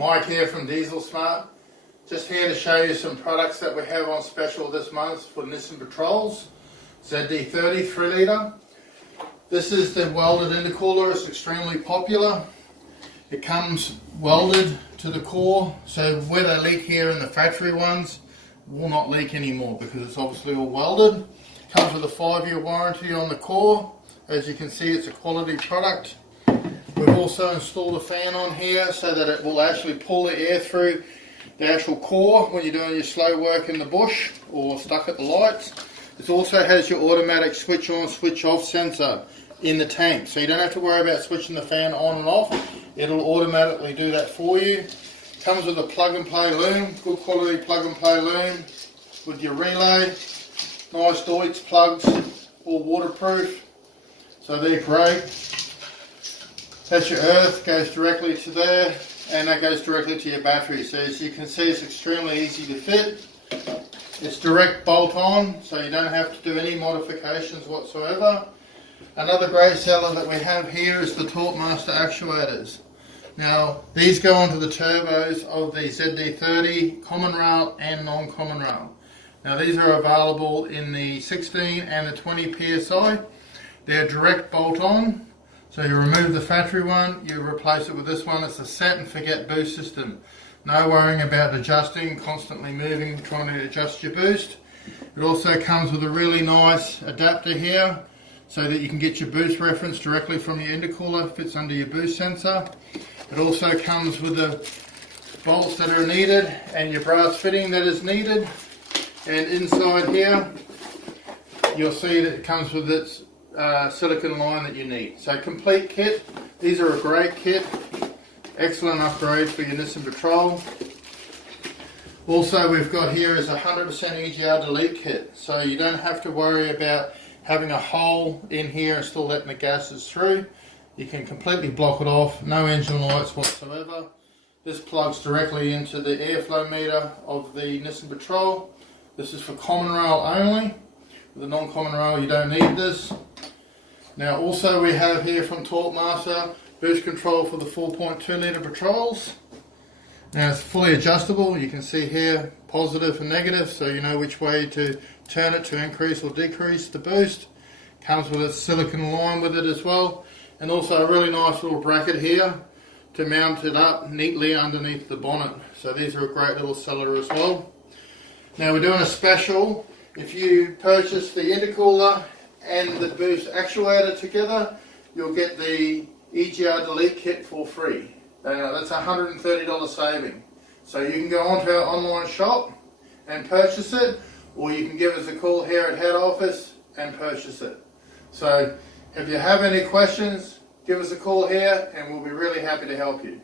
Mike here from Diesel Smart. Just here to show you some products that we have on special this month for Nissan Patrols. ZD30 3 litre. This is the welded intercooler. It's extremely popular. It comes welded to the core, so where they leak here in the factory ones will not leak anymore because it's obviously all welded. Comes with a 5-year warranty on the core. As you can see, it's a quality product. We've also installed a fan on here so that it will actually pull the air through the actual core when you're doing your slow work in the bush or stuck at the lights. It also has your automatic switch on, switch off sensor in the tank, so you don't have to worry about switching the fan on and off. It'll automatically do that for you. Comes with a plug and play loom, good quality plug and play loom with your relay. Nice Deutz plugs, all waterproof, so they're great. That's your earth, goes directly to there, and that goes directly to your battery. So as you can see, it's extremely easy to fit. It's direct bolt on, so you don't have to do any modifications whatsoever. Another great seller that we have here is the Torque Master Actuators. Now, these go onto the turbos of the ZD30, Common-rail and non-Common-rail. Now, these are available in the 16 and the 20 PSI. They're direct bolt on. So you remove the factory one, you replace it with this one. It's a set and forget boost system. No worrying about adjusting, constantly moving, trying to adjust your boost. It also comes with a really nice adapter here so that you can get your boost reference directly from your intercooler, fits under your boost sensor. It also comes with the bolts that are needed and your brass fitting that is needed. And inside here, you'll see that it comes with its silicone line that you need. So complete kit. These are a great kit. Excellent upgrade for your Nissan Patrol. Also, we've got here is a 100% EGR Delete kit. So you don't have to worry about having a hole in here and still letting the gases through. You can completely block it off. No engine lights whatsoever. This plugs directly into the airflow meter of the Nissan Patrol. This is for Common-rail only. With the non-Common-rail, you don't need this. Now also we have here from Torque Master boost control for the 4.2 litre Patrols. Now it's fully adjustable. You can see here positive and negative, so you know which way to turn it to increase or decrease the boost. Comes with a silicone line with it as well, and also a really nice little bracket here to mount it up neatly underneath the bonnet. So these are a great little seller as well. Now we're doing a special. If you purchase the intercooler and the boost actuator together, you'll get the EGR Delete kit for free. That's a $130 saving. So you can go onto our online shop and purchase it, or you can give us a call here at head office and purchase it. So if you have any questions, give us a call here and we'll be really happy to help you.